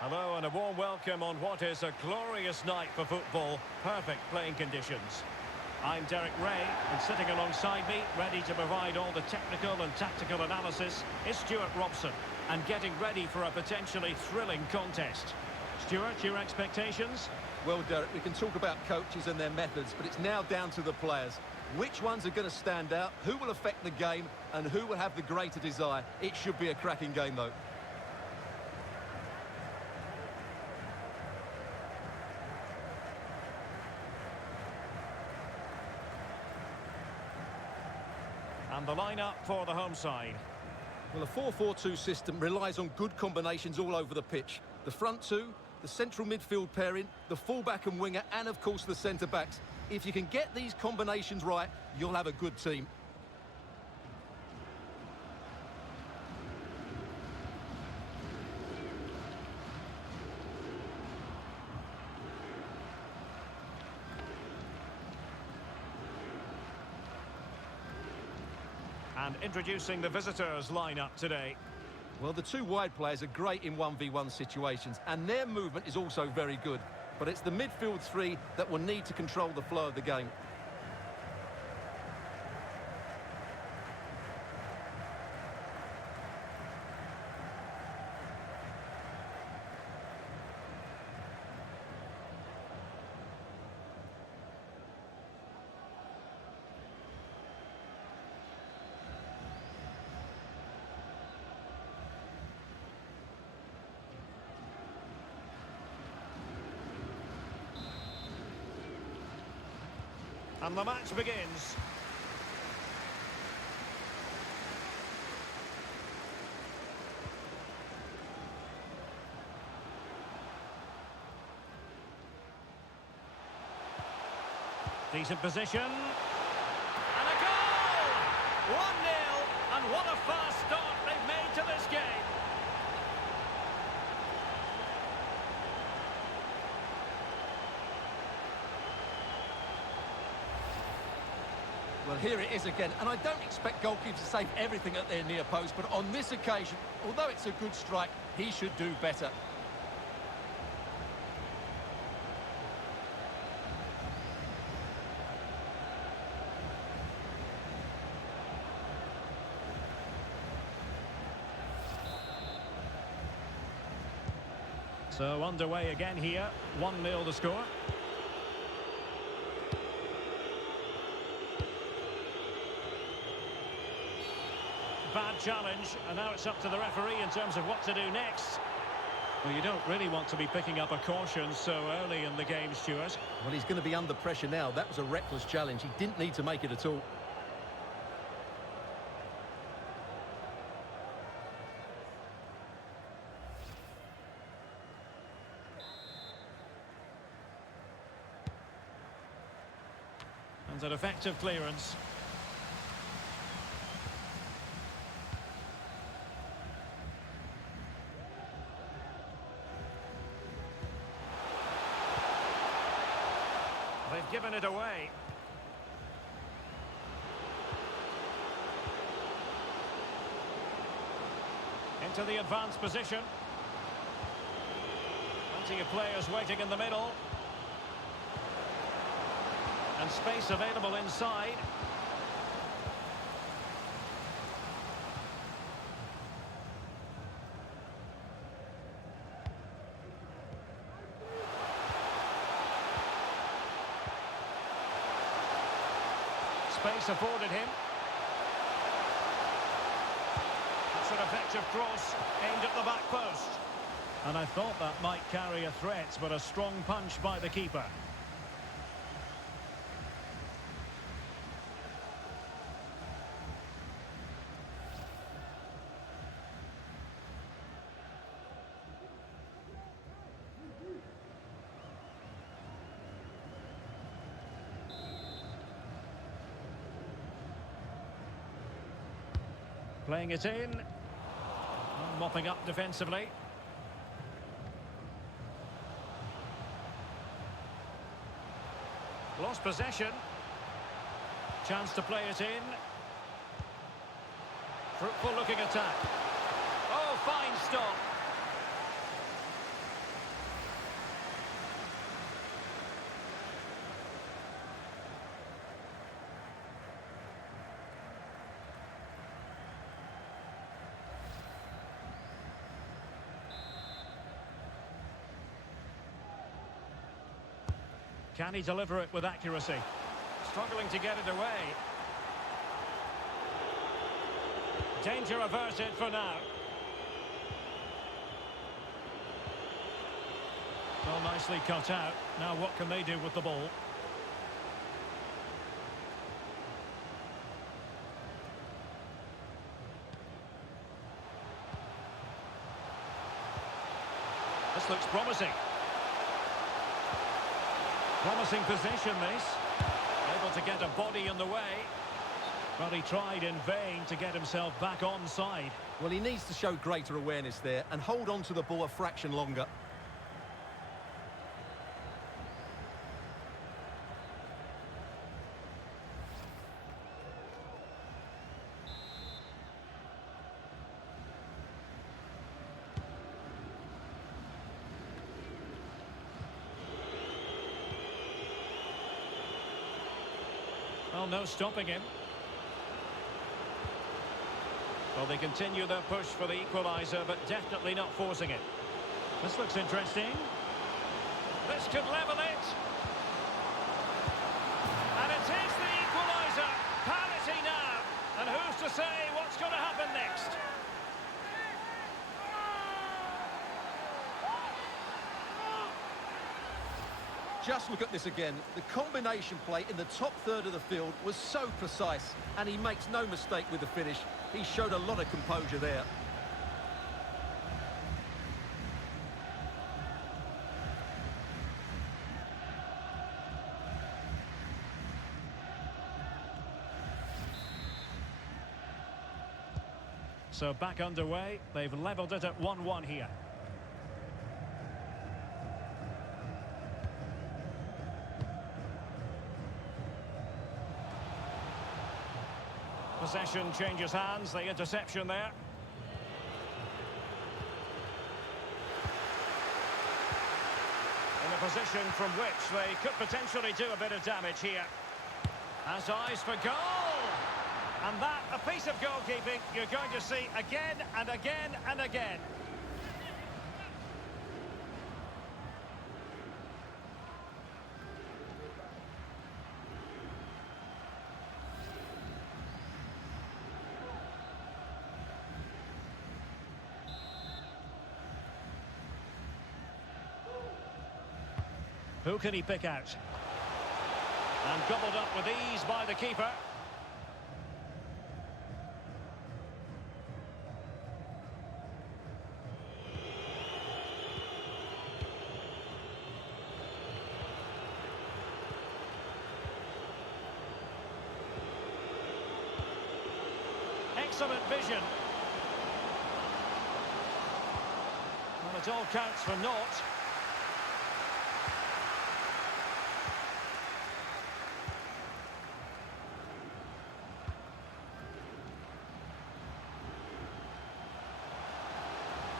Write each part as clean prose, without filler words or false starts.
Hello and a warm welcome on what is a glorious night for football. Perfect playing conditions. I'm Derek Ray, and sitting alongside me, ready to provide all the technical and tactical analysis, is Stuart Robson, and getting ready for a potentially thrilling contest. Stuart, your expectations? Well, Derek, we can talk about coaches and their methods, but it's now down to the players. Which ones are going to stand out, who will affect the game, and who will have the greater desire? It should be a cracking game, though. And the lineup for the home side. Well, a 4-4-2 system relies on good combinations all over the pitch. The front two, the central midfield pairing, the fullback and winger, and of course the centre-backs. If you can get these combinations right, you'll have a good team. And introducing the visitors lineup today. Well, the two wide players are great in 1v1 situations, and their movement is also very good. But it's the midfield three that will need to control the flow of the game. And the match begins. Decent position. And a goal! 1-0, and what a fast start they've made to this game. Well, here it is again, and I don't expect goalkeepers to save everything at their near post, but on this occasion, although it's a good strike, he should do better. So underway again here, 1-0 the score. Bad challenge, and now it's up to the referee in terms of what to do next. Well, you don't really want to be picking up a caution so early in the game, Stuart. Well, he's going to be under pressure now. That was a reckless challenge. He didn't need to make it at all. And an effective clearance. They've given it away. Into the advanced position. Plenty of players waiting in the middle. And space available inside. Space afforded him. That's an effective cross aimed at the back post. And I thought that might carry a threat, but a strong punch by the keeper. Playing it in. Mopping up defensively. Lost possession. Chance to play it in. Fruitful looking attack. Oh, fine stop. Can he deliver it with accuracy? Struggling to get it away. Danger averted for now. Well, nicely cut out. Now what can they do with the ball? This looks promising. Promising position, this. Able to get a body in the way. But he tried in vain to get himself back onside. Well, he needs to show greater awareness there and hold on to the ball a fraction longer. Well, no stopping him. Well, they continue their push for the equaliser, but definitely not forcing it. This looks interesting. This could level it. And it is the equaliser. Parity now. And who's to say what's going to happen next? Just look at this again. The combination play in the top third of the field was so precise, and he makes no mistake with the finish. He showed a lot of composure there. So back underway. They've levelled it at 1-1 here. Possession changes hands, the interception there. In a position from which they could potentially do a bit of damage here. Has eyes for goal! And that, a piece of goalkeeping you're going to see again and again and again. Who can he pick out? And gobbled up with ease by the keeper. Excellent vision. Well, it all counts for naught.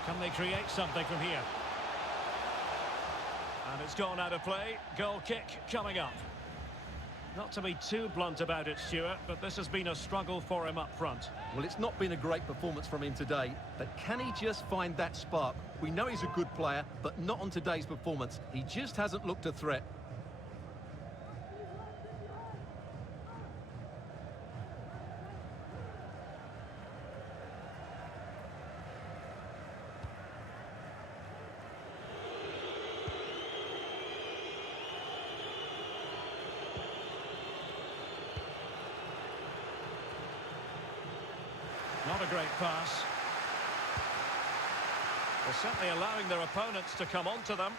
Can they create something from here? And it's gone out of play. Goal kick coming up. Not to be too blunt about it, Stuart, but this has been a struggle for him up front. Well, it's not been a great performance from him today, but can he just find that spark? We know he's a good player, but not on today's performance. He just hasn't looked a threat. Not a great pass. They're certainly allowing their opponents to come onto them.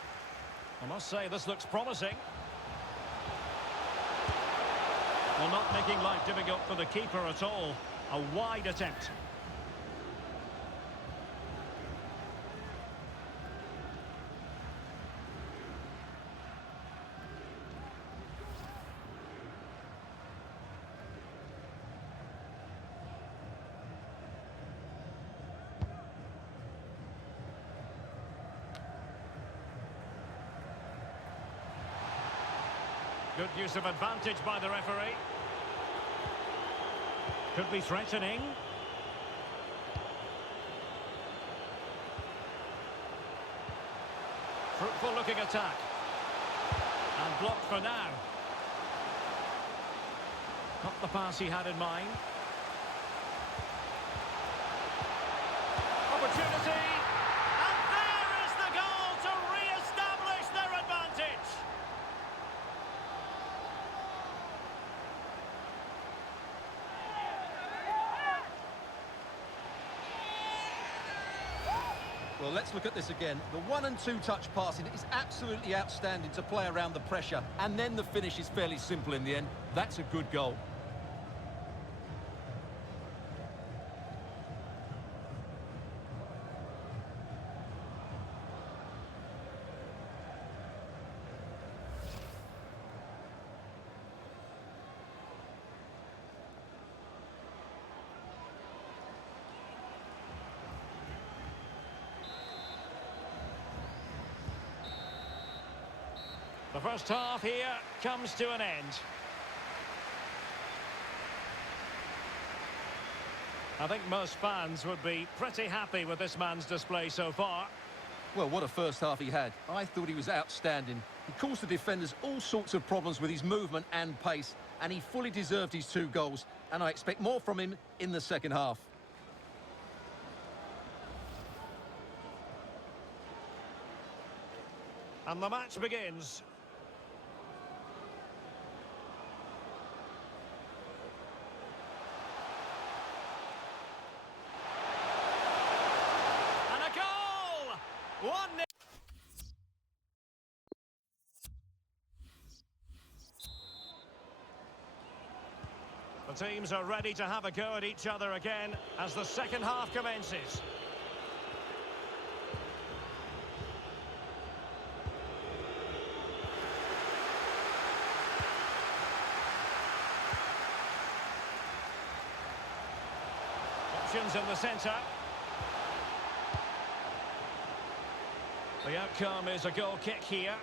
I must say, this looks promising. Well, not making life difficult for the keeper at all. A wide attempt. Good use of advantage by the referee. Could be threatening. Fruitful looking attack. And blocked for now. Not the pass he had in mind. Opportunity. And there is the goal to re-establish their advantage. Well, let's look at this again. The 1- and 2-touch passing is absolutely outstanding to play around the pressure. And then the finish is fairly simple in the end. That's a good goal. The first half here comes to an end. I think most fans would be pretty happy with this man's display so far. Well, what a first half he had. I thought he was outstanding. He caused the defenders all sorts of problems with his movement and pace, and he fully deserved his 2 goals, and I expect more from him in the second half. And the match begins. And a goal! 1-0. The teams are ready to have a go at each other again as the second half commences. Options in the centre. The outcome is a goal kick here.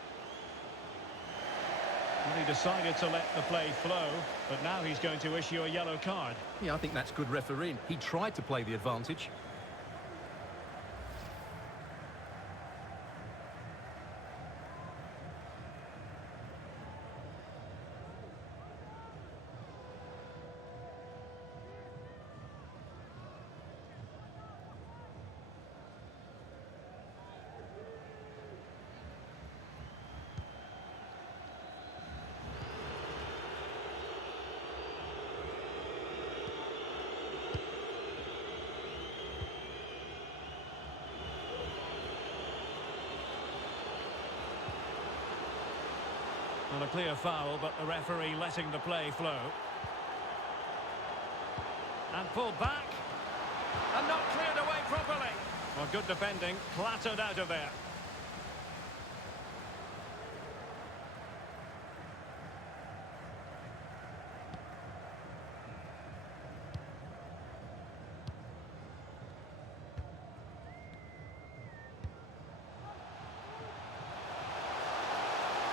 Well, he decided to let the play flow, but now he's going to issue a yellow card. Yeah, I think that's good refereeing. He tried to play the advantage. Well, a clear foul, but the referee letting the play flow. And pulled back. And not cleared away properly. Well, good defending, clattered out of there.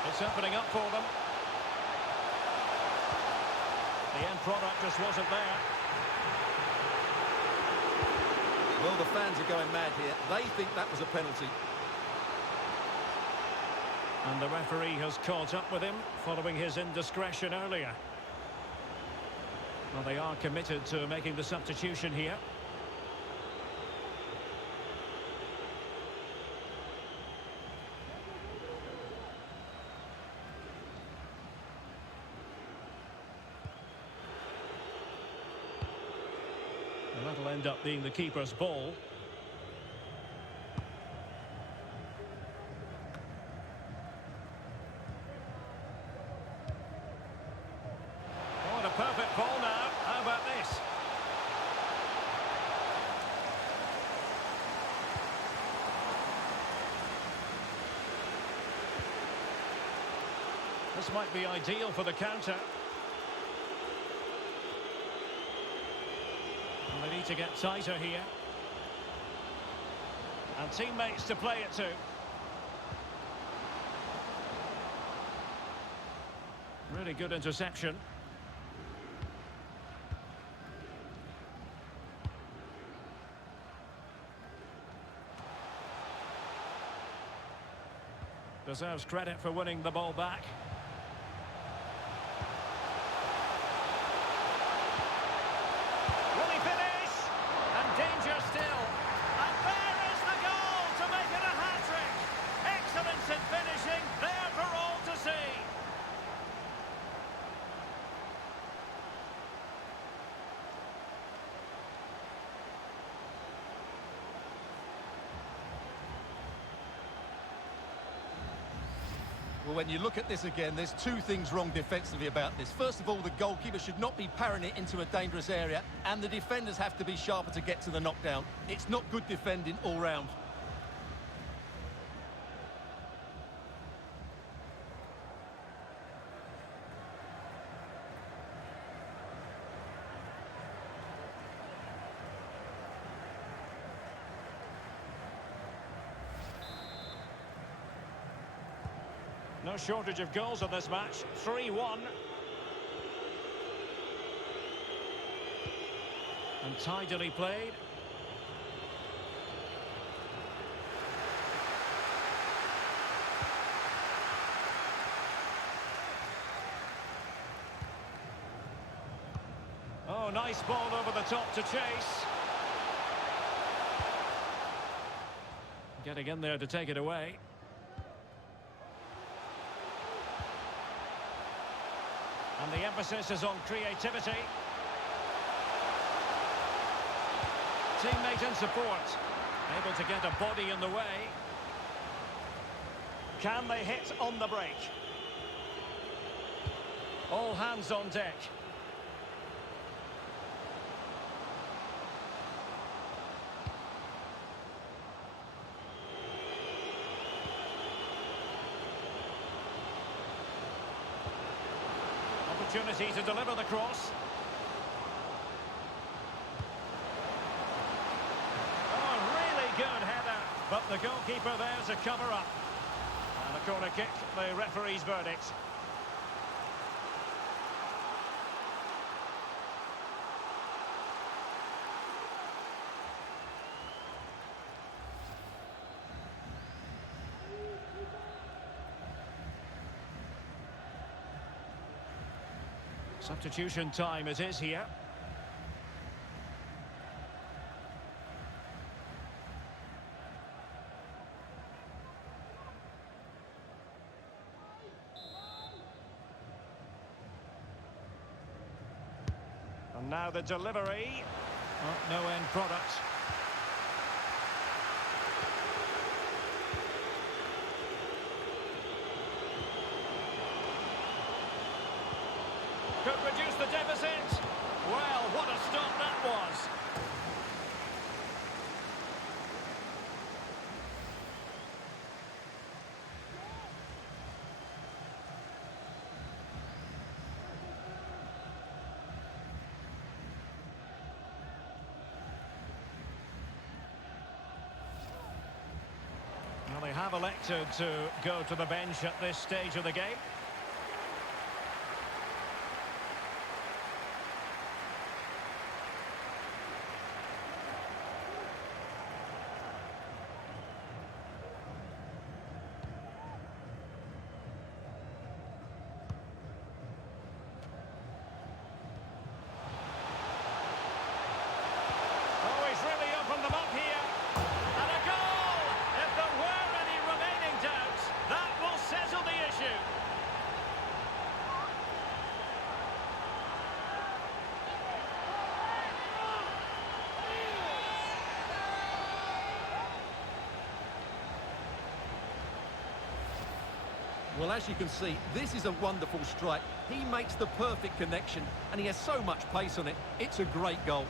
It's opening up for them. The end product just wasn't there. Well, the fans are going mad here. They think that was a penalty. And the referee has caught up with him following his indiscretion earlier. Well, they are committed to making the substitution here. And that'll end up being the keeper's ball. Oh, and a perfect ball now. How about this? This might be ideal for the counter. And they need to get tighter here. And teammates to play it to. Really good interception. Deserves credit for winning the ball back. Well, when you look at this again, there's two things wrong defensively about this. First of all, the goalkeeper should not be parrying it into a dangerous area, and the defenders have to be sharper to get to the knockdown. It's not good defending all round. No shortage of goals in this match. 3-1. And tidily played. Oh, nice ball over the top to chase. Getting in there to take it away. And the emphasis is on creativity. Teammate in support. Able to get a body in the way. Can they hit on the break? All hands on deck. Opportunity to deliver the cross. Oh, really good header, but the goalkeeper there to cover up. And a corner kick, the referee's verdict. Substitution time it is here. And now the delivery. Oh, no end product. Could reduce the deficit. Well, what a stop that was. Well, they have elected to go to the bench at this stage of the game. Well, as you can see, this is a wonderful strike. He makes the perfect connection, and he has so much pace on it. It's a great goal.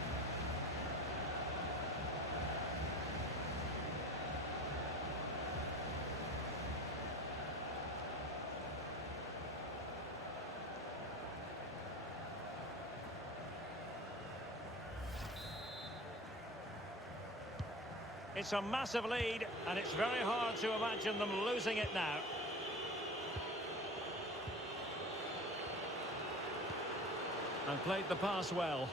It's a massive lead, and it's very hard to imagine them losing it now. And played the pass well.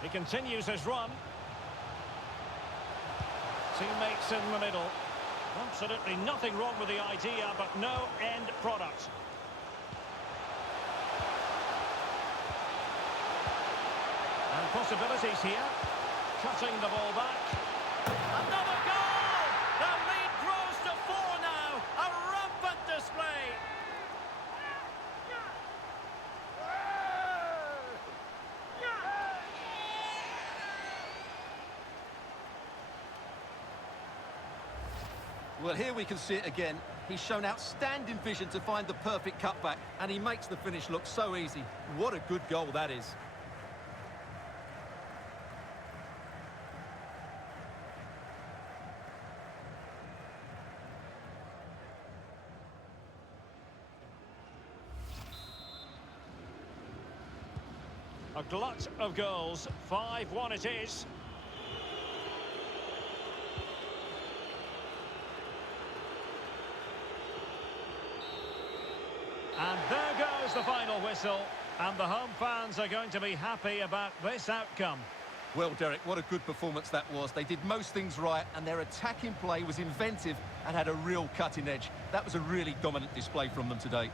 He continues his run. Teammates in the middle. Absolutely nothing wrong with the idea, but no end product. And possibilities here. Cutting the ball back. Another goal! The lead grows to 4 now. A rampant display. Well, here we can see it again. He's shown outstanding vision to find the perfect cutback, and he makes the finish look so easy. What a good goal that is. A glut of goals. 5-1 it is. And there goes the final whistle. And the home fans are going to be happy about this outcome. Well, Derek, what a good performance that was. They did most things right, and their attacking play was inventive and had a real cutting edge. That was a really dominant display from them today.